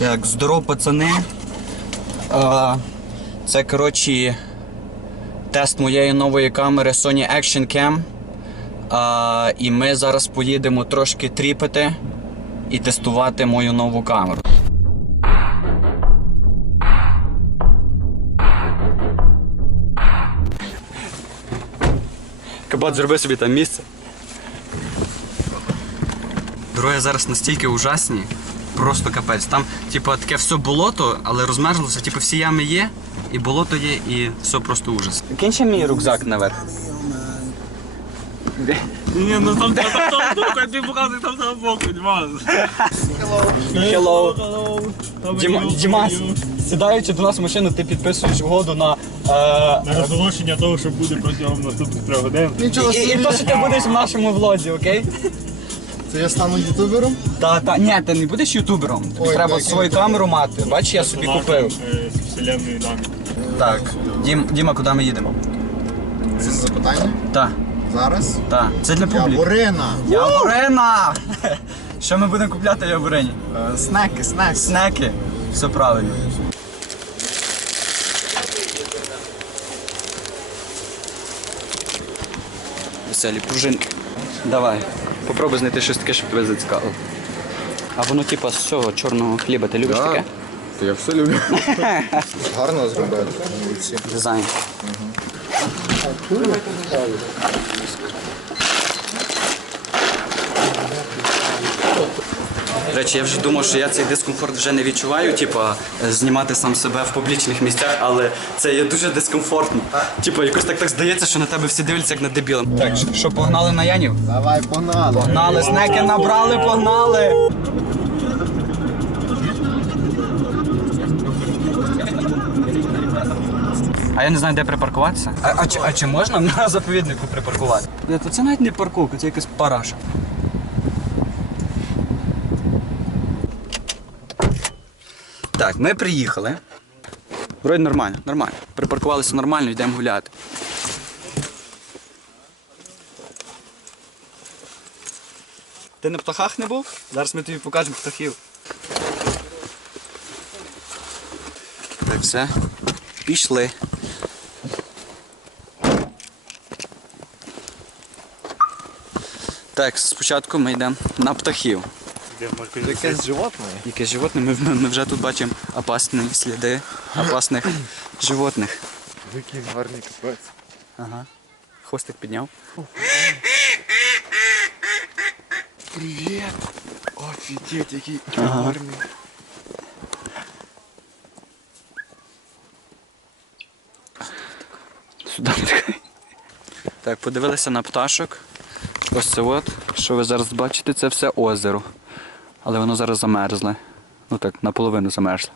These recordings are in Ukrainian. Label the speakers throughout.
Speaker 1: Так, здоров, пацани. А, це, коротше, тест моєї нової камери Sony Action Cam. А, і ми зараз поїдемо трошки тріпати і тестувати мою нову камеру. Кабат, зроби собі там місце. Дороги зараз настільки ужасні, просто капець. Там, типу, таке все болото, але розмерзлося, типу, всі ями є, і болото є, і все просто ужас. Кинь ще мій рюкзак наверх.
Speaker 2: Ні, ну там там там боку, ти показуй там там боку, Дімас.
Speaker 1: Hello.
Speaker 2: Hello.
Speaker 1: Діма, Дімас, сідаючи до нас в машину, ти підписуєш угоду на. Е,
Speaker 2: На розголошення того, що буде протягом наступних трьох годин.
Speaker 1: І, і то, що ти будеш в нашому влозі, окей?
Speaker 3: Це я стану ютубером?
Speaker 1: Та, та, ні, ти не будеш ютубером. Тобі
Speaker 3: Ой,
Speaker 1: треба
Speaker 3: так,
Speaker 1: свою камеру мати. Бачиш, я собі купив.
Speaker 2: Е, вселенної дані.
Speaker 1: Так. Дім, Діма, куди ми їдемо?
Speaker 3: Це запитання?
Speaker 1: Так,
Speaker 3: Зараз?
Speaker 1: так. Це для публіки.
Speaker 3: Яворина.
Speaker 1: Яворина! Що ми будемо купляти в Яворині?
Speaker 3: Е, Снеки, снеки.
Speaker 1: Снеки. Все правильно. Веселі пружинки. Давай. Попробуй знайти щось таке, щоб тебе зацікавило. А воно типа з цього чорного хліба. Ти любиш таке?
Speaker 3: То я все люблю. Гарно зробили. Молодці.
Speaker 1: Дизайн. Речі, я вже думав, що я цей дискомфорт вже не відчуваю, типа е, знімати сам себе в публічних місцях, але це є дуже дискомфортно. Типа, якось так так здається, що на тебе всі дивляться як на дебіла. Так, що погнали на Янів?
Speaker 3: Давай, погнали.
Speaker 1: Погнали, снеки набрали, погнали! А я не знаю, де припаркуватися. А, а, чи, а чи можна на заповіднику припаркувати? Це навіть не парковка, це якась параша. Так, ми приїхали. Вроді нормально, нормально. Припаркувалися нормально, йдемо гуляти. Ти на птахах не був? Зараз ми тобі покажемо птахів. Так, все. Пішли. Так, спочатку ми йдемо на птахів.
Speaker 3: Якесь животне.
Speaker 1: Яке животне? Ми, ми, ми вже тут бачимо опасні сліди опасних животних.
Speaker 3: Який гарний капець.
Speaker 1: Ага. Хвостик підняв.
Speaker 3: Привіт. Офігеть, який гарний.
Speaker 1: Сюди. Так, подивилися на пташок. Ось це от, що ви зараз бачите, це все озеро. Але воно зараз замерзле. Ну так, наполовину замерзле.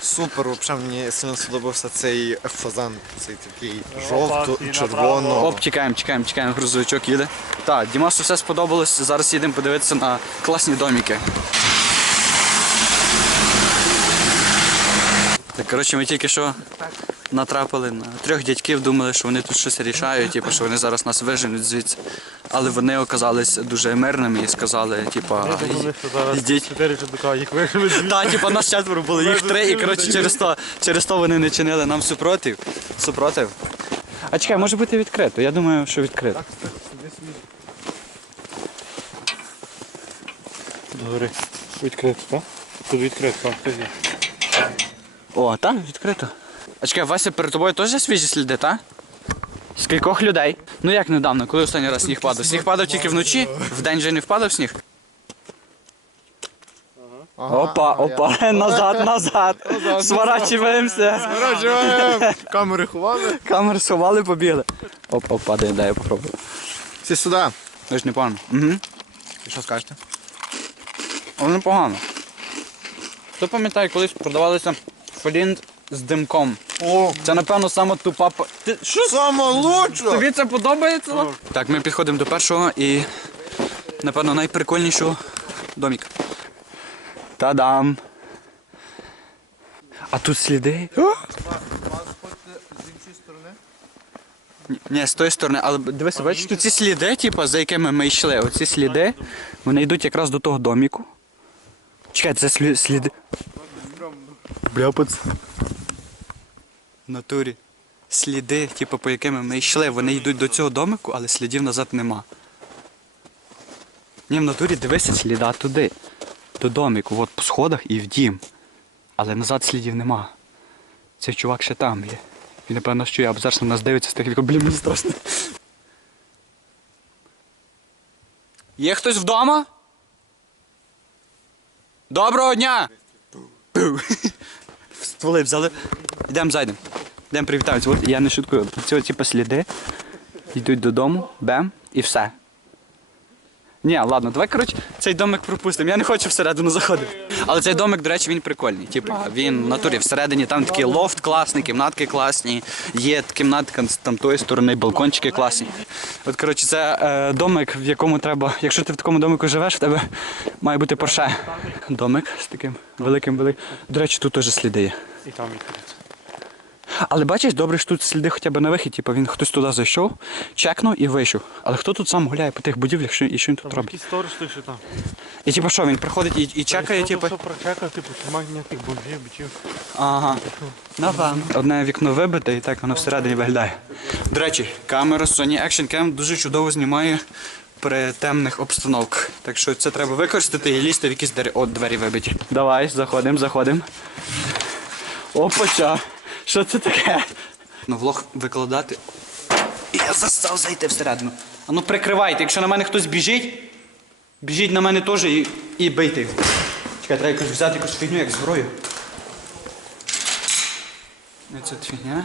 Speaker 3: Супер, взагалі мені сильно сподобався цей фазан, цей такий жовто-червоно.
Speaker 1: Оп, чекаємо, чекаємо, чекаємо, грузовичок їде. Так, Дімасу все сподобалось. Зараз їдемо подивитися на класні доміки. Так, коротше, ми тільки що натрапили на трьох дядьків, думали, що вони тут щось рішають, типу, що вони зараз нас виженуть звідси. Але вони оказались дуже мирними і сказали, типу, йдіть.
Speaker 2: чотири їх
Speaker 1: типу, нас четверо було, їх три, і коротше через то, через то вони не чинили нам супротив. Супротив. А чекай, може бути відкрито. Я думаю, що відкрито.
Speaker 2: Добре. Відкрито, так? Тут відкрито, так.
Speaker 1: О, так, відкрито. А чекай, Вася, перед тобою теж свіжі сліди, так? Скількох людей? Ну як недавно, коли останній раз сніг падав? Сніг падав тільки вночі, вдень вже не впадав сніг. Опа, опа, назад, назад. Сворачуємося.
Speaker 3: Камери ховали.
Speaker 1: Камери сховали, побігли. Оп, оп, падає, дай я попробую.
Speaker 3: Всі сюди.
Speaker 1: Це ж непогано. Угу.
Speaker 3: І що скажете?
Speaker 1: Але непогано. Хто пам'ятає, колись продавалися флінт з димком.
Speaker 3: О,
Speaker 1: Це, напевно, саме тупа. п- Ти що?
Speaker 3: саме лучше.
Speaker 1: Тобі це подобається? Так, ми підходимо до першого і, напевно, найприкольнішого доміка. Та-дам! А тут сліди. Ні, Ні, з тої сторони, але дивися, бачиш, тут ці сліди, типу, за якими ми йшли, оці сліди, вони йдуть якраз до того доміку. Чекай, це слі- сліди. Бля, пац. В натурі. Сліди, типу, по якими ми йшли, вони йдуть до цього домику, але слідів назад нема. Ні, в натурі дивися сліда туди. До домику, от по сходах і в дім. Але назад слідів нема. Цей чувак ще там є. Він, напевно, що я зараз на нас дивиться з тих, блін, мені страшно. Є хтось вдома? Доброго дня! Стволи взяли. Йдемо зайдемо. Йдемо привітаємося. От я не шуткую. Ці оці посліди йдуть додому, бем, і все. Ні, ладно, давай, коротше, цей домик пропустимо. Я не хочу всередину заходити. Але цей домик, до речі, він прикольний. Типа, він в натурі всередині там такий лофт класний, кімнатки класні, є кімнатка з тої сторони, балкончики класні. От, коротше, це е, домик, в якому треба, якщо ти в такому домику живеш, в тебе має бути порше. Домик з таким великим великим. До речі, тут теж сліди є.
Speaker 2: І там відкриться.
Speaker 1: Але бачиш, добре, що тут сліди хоча б на вихід, типу він хтось туди зайшов, чекнув і вийшов. Але хто тут сам гуляє по тих будівлях, що, і що він тут робить?
Speaker 2: якийсь сторож той, що там.
Speaker 1: І типу що, він приходить і, і чекає, типу.
Speaker 2: Все прочекав, типу, немає ніяких бомжів, бічів.
Speaker 1: Ага. Напевно. Одне вікно вибите і так воно всередині виглядає. До речі, камера Sony Action Cam дуже чудово знімає при темних обстановках. Так що це треба використати і лізти в якісь двері. От двері вибиті. Давай, заходимо, заходимо. Опача. Що це таке? Ну, влог викладати. Я застав зайти всередину. А ну прикривайте, якщо на мене хтось біжить, біжіть на мене теж і, і бийте його. Чекай, треба якось взяти якусь фігню, як зброю. Не це фігня?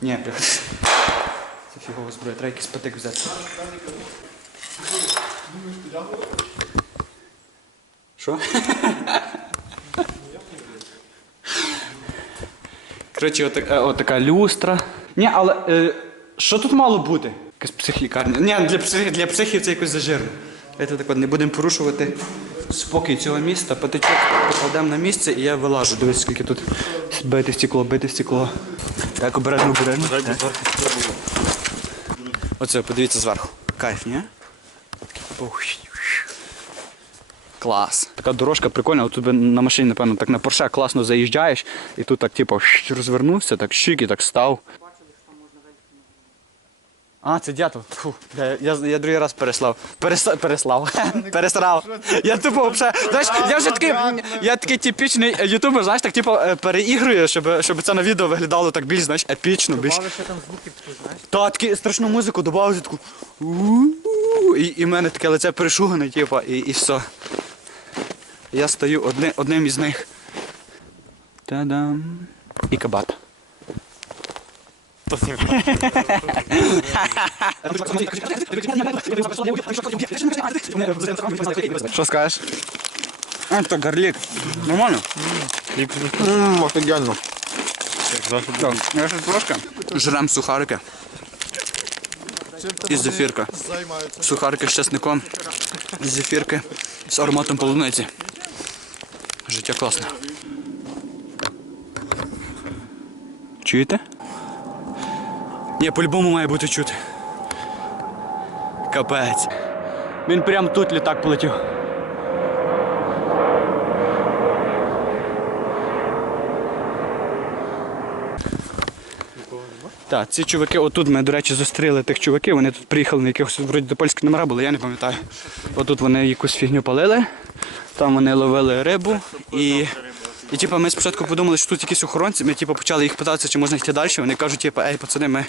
Speaker 1: Ні, бля. Це фігова зброя, треба якийсь патик взяти. Що? Коротше, отак, е, отака люстра. Ні, але е, що тут мало бути? Якась психлікарня. Ні, для, псих, для психів це якось зажирно. Давайте так от не будемо порушувати спокій цього міста. Патичок покладемо на місце і я вилажу. Дивись, скільки тут бити стекло, бити стекло. Так, обережно, обережно. Так. Оце, подивіться зверху. Кайф, ні? Такий. Клас. Така дорожка прикольна, от тут на машині, напевно, так на Порше класно заїжджаєш, і тут так, типу, розвернувся, так щик і так став. А, це дятел. Фу, я, я, я другий раз переслав. Перес, переслав. Пересрав. Я тупо взагалі. Знаєш, я вже такий, я такий типічний ютубер, знаєш, так типу е, переігрую, щоб, щоб це на відео виглядало так більш, знаєш, епічно, більш.
Speaker 3: ще там звуки знаєш?
Speaker 1: Та таку страшну музику додав, таку. І, і в мене таке лице перешугане, типу, і, і все. Я стою одни, одним із них. Та-дам. І кабат.
Speaker 3: Що скажеш?
Speaker 1: А, то гарлік. Нормально?
Speaker 3: Ммм, офігенно.
Speaker 1: Так, я ще трошки. Жрем сухарики. І зефірка. Сухарики з часником. Зефірки з ароматом полуниці. Життя класне. Чуєте? Ні, по-любому має бути чути. Капець. Він прямо тут літак полетів. Так, ці чуваки, отут ми, до речі, зустріли тих чуваків, вони тут приїхали на якихось вроді до польські номера були, я не пам'ятаю. Отут вони якусь фігню палили, там вони ловили рибу і. І типу, ми спочатку подумали, що тут якісь охоронці, ми типу, почали їх питатися, чи можна йти далі. Вони кажуть, типу, ей, пацани, ми,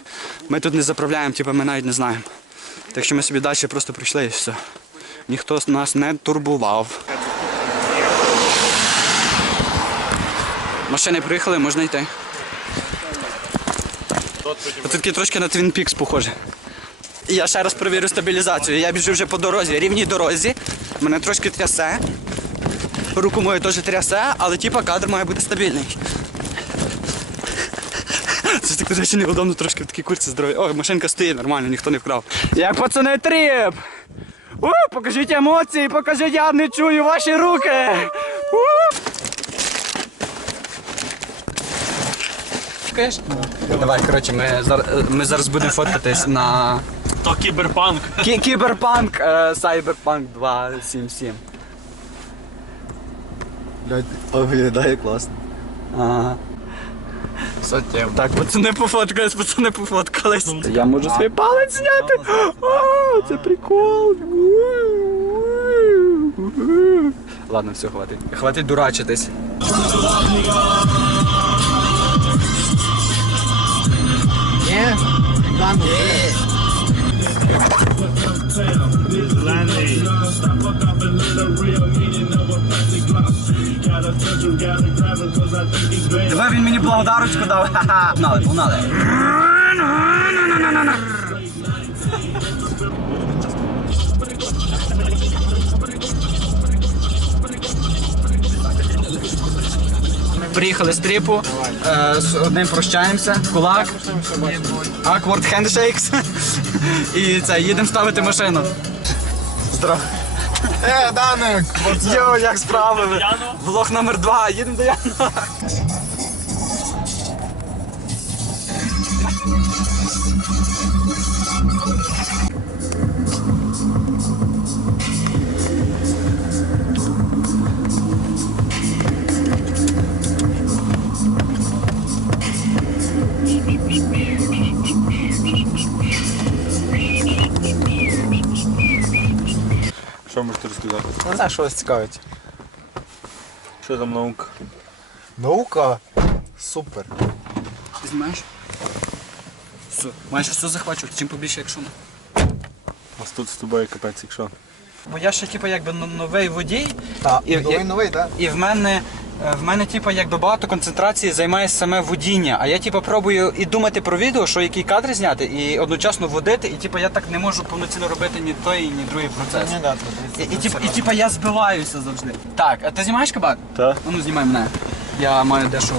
Speaker 1: ми тут не заправляємо, типу, ми навіть не знаємо. Так що ми собі далі просто прийшли і все. Ніхто нас не турбував. Машини приїхали, можна йти. Це таки трошки на Twin Peaks похоже. Я ще раз перевірю стабілізацію. Я біжу вже по дорозі, рівній дорозі. Мене трошки трясе. Руку мою теж трясе, але типа кадр має бути стабільний. Це так, до речі, неудобно трошки в такій курці здоров'я. Ой, машинка стоїть нормально, ніхто не вкрав. Як пацани тріп! У, покажіть емоції, покажіть, я не чую ваші руки! У! Давай, коротше, ми зараз, ми зараз будемо фоткатись на
Speaker 2: То кіберпанк.
Speaker 1: Кі- Кіберпанк е, Cyberpunk 277.
Speaker 3: Виглядає класно.
Speaker 1: Ага. Так, пацани пофоткались, пацани пофоткались. Я можу свій палець зняти. О, це прикол. Ладно, все, хватить. Хватить дурачитись. Давай він мені благодарочку дав. Ха-ха. Погнали, погнали. Приїхали з тріпу, е, з одним прощаємося, кулак, awkward handshakes. І це, їдемо ставити машину. Здорово.
Speaker 3: Е, Даник!
Speaker 1: Йо, як справи? Влог номер два, їдемо до Яну.
Speaker 3: Знаю, що вас цікавить.
Speaker 2: Що там наука?
Speaker 3: Наука? Супер.
Speaker 1: Знімаєш? Все, маєш все захвачувати, чим побільше, якщо не.
Speaker 2: У нас тут з тобою капець, якщо.
Speaker 1: Бо я ще типу, якби но- новий водій,
Speaker 3: Так,
Speaker 1: І-
Speaker 3: новий
Speaker 1: і-
Speaker 3: новий, так?
Speaker 1: і в мене. Е, В мене, типу, якби багато концентрації займає саме водіння. А я, типу, пробую і думати про відео, що які кадри зняти, і одночасно водити, і типу я так не можу повноцінно робити ні той, ні другий процес.
Speaker 3: Ні, да,
Speaker 1: І, і, типу, і типу я збиваюся завжди. Так, а ти знімаєш кабак?
Speaker 2: Так.
Speaker 1: Ну, знімай мене. Я маю дещо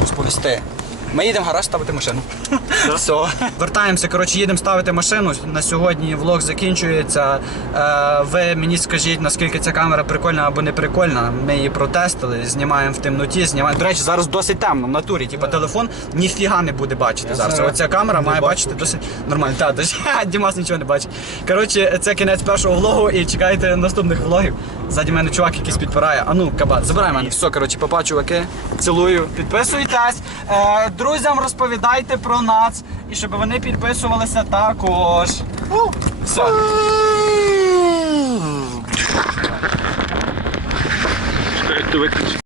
Speaker 1: розповісти. Ми їдемо в гараж ставити машину. Все. Вертаємося, коротше, їдемо ставити машину. На сьогодні влог закінчується. Е, ви мені скажіть, наскільки ця камера прикольна або не прикольна. Ми її протестили, знімаємо в темноті, знімаємо. До речі, зараз досить темно в натурі. Типа телефон ніфіга не буде бачити зараз. Оця камера має бачити досить нормально. Та, Дімас нічого не бачить. Коротше, це кінець першого влогу і чекайте наступних влогів. Ззаді мене чувак якийсь підпирає. А ну, кабат, забирай мене. Все, коротше, папа, чуваки. Цілую. Підписуйтесь. Е, друзям розповідайте про нас. І щоб вони підписувалися також. Все.
Speaker 2: Ти виключи.